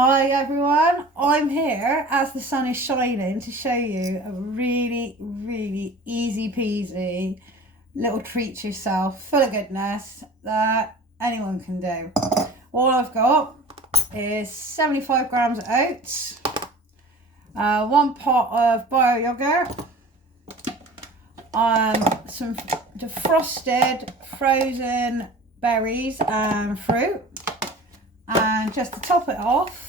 Hi everyone, I'm here as the sun is shining to show you a really easy peasy little treat to yourself full of goodness that anyone can do. All I've got is 75 grams of oats, 1 pot of bio yogurt, some defrosted frozen berries and fruit, and just to top it off,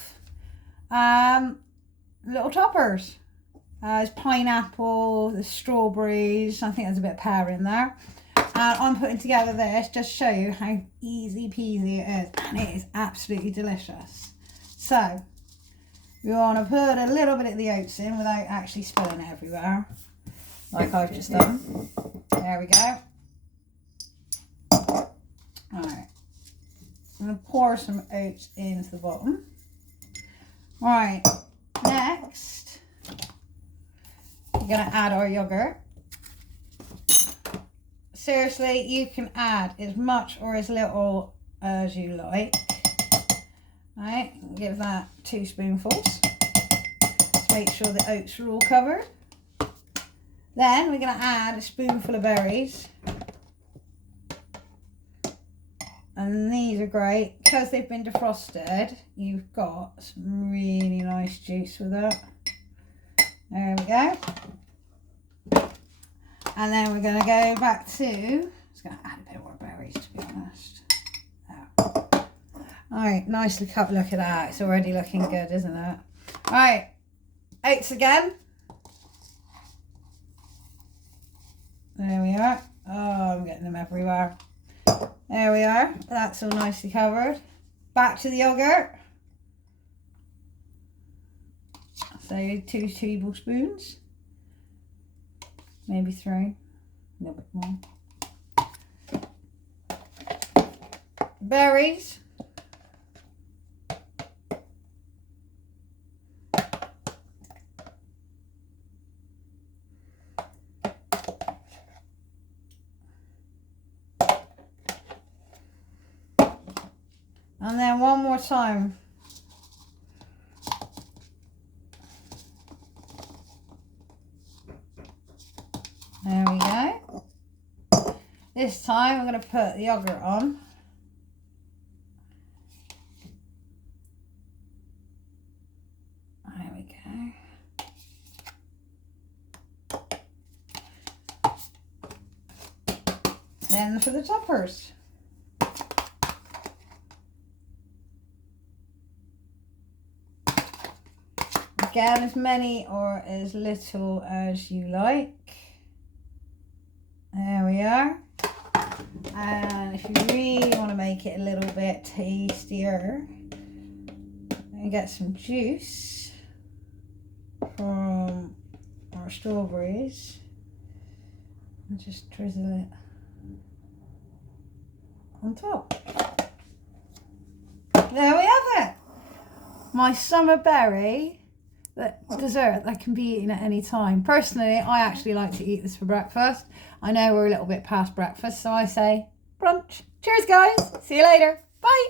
little toppers. There's pineapple, there's strawberries, I think there's a bit of pear in there. And I'm putting together this just to show you how easy peasy it is, and it is absolutely delicious. So we want to put a little bit of the oats in without actually spilling it everywhere, like I've just done. There we go. Alright, I'm going to pour some oats into the bottom. Right, next we're going to add our yogurt. Seriously, you can add as much or as little as you like. Right, give that 2 spoonfuls to make sure the oats are all covered. Then we're going to add a spoonful of berries. And these are great because they've been defrosted. You've got some really nice juice with it. There we go. And then we're going to go back to, I'm just going to add a bit more berries to be honest. There. Alright, nicely cut. Look at that. It's already looking good, isn't it? Alright, oats again. There we are. Oh, I'm getting them everywhere. There we are. That's all nicely covered. Back to the yogurt. So 2 tablespoons. Maybe 3. A little bit more. Berries. And then one more time. There we go. This time I'm going to put the yogurt on. There we go. Then for the toppers. Again, as many or as little as you like. There we are. And if you really want to make it a little bit tastier, and get some juice from our strawberries, and just drizzle it on top. There we have it. My summer berry dessert that can be eaten at any time. Personally, I actually like to eat this for breakfast. I know we're a little bit past breakfast, so I say brunch. Cheers guys, see you later, bye.